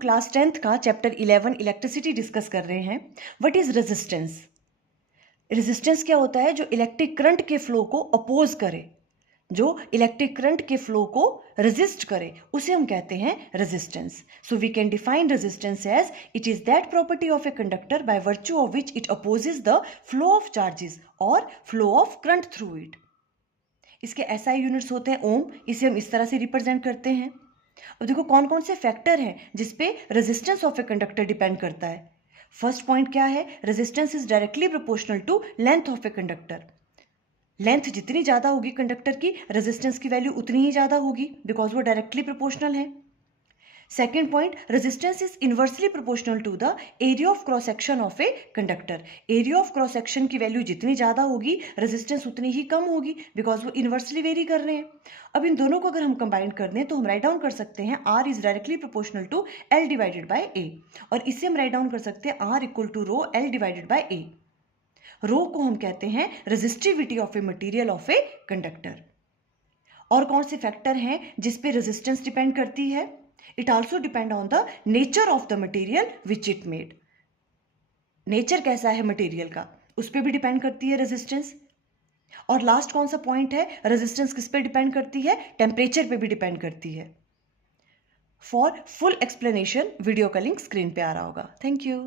Class 10th का chapter 11 electricity discuss कर रहे हैं। What is resistance? रेजिस्टेंस क्या होता है? जो इलेक्ट्रिक करंट के फ्लो को अपोज करे, जो इलेक्ट्रिक करंट के फ्लो को रेजिस्ट करे, उसे हम कहते हैं resistance. So we can define resistance as it is that property of a conductor by virtue of which it opposes the flow of charges और flow of current through it. इसके SI units होते हैं ओम। इसे हम इस तरह से represent करते हैं। अब देखो कौन कौन से फैक्टर हैं जिसपे resistance of a conductor depend करता है। फर्स्ट पॉइंट क्या है? Resistance is directly proportional to length of a conductor. Length जितनी ज्यादा होगी कंडक्टर की, रेजिस्टेंस की वैल्यू उतनी ही ज्यादा होगी, बिकॉज वो डायरेक्टली प्रोपोर्शनल है। Second point, resistance is inversely proportional to the area of cross section of a conductor. Area of cross section की वैल्यू जितनी ज्यादा होगी, रेजिस्टेंस उतनी ही कम होगी, बिकॉज वो इनवर्सली वेरी कर रहे हैं। अब इन दोनों को अगर हम कंबाइन कर दें तो हम राइट डाउन कर सकते हैं R is directly proportional to L divided by A, और इससे हम राइट डाउन कर सकते हैं R equal to rho L divided by A. Rho को हम कहते हैं resistivity of a material of a conductor. और कौन से फैक्टर हैं जिस पे रेजिस्टेंस डिपेंड करती है? It also depend on the nature of the material which it made. Nature कैसा है मटेरियल का, उस पर भी डिपेंड करती है रेजिस्टेंस। और लास्ट कौन सा पॉइंट है? रेजिस्टेंस किस पे डिपेंड करती है? टेम्परेचर पे भी डिपेंड करती है। फॉर फुल एक्सप्लेनेशन वीडियो का लिंक स्क्रीन पे आ रहा होगा। Thank you.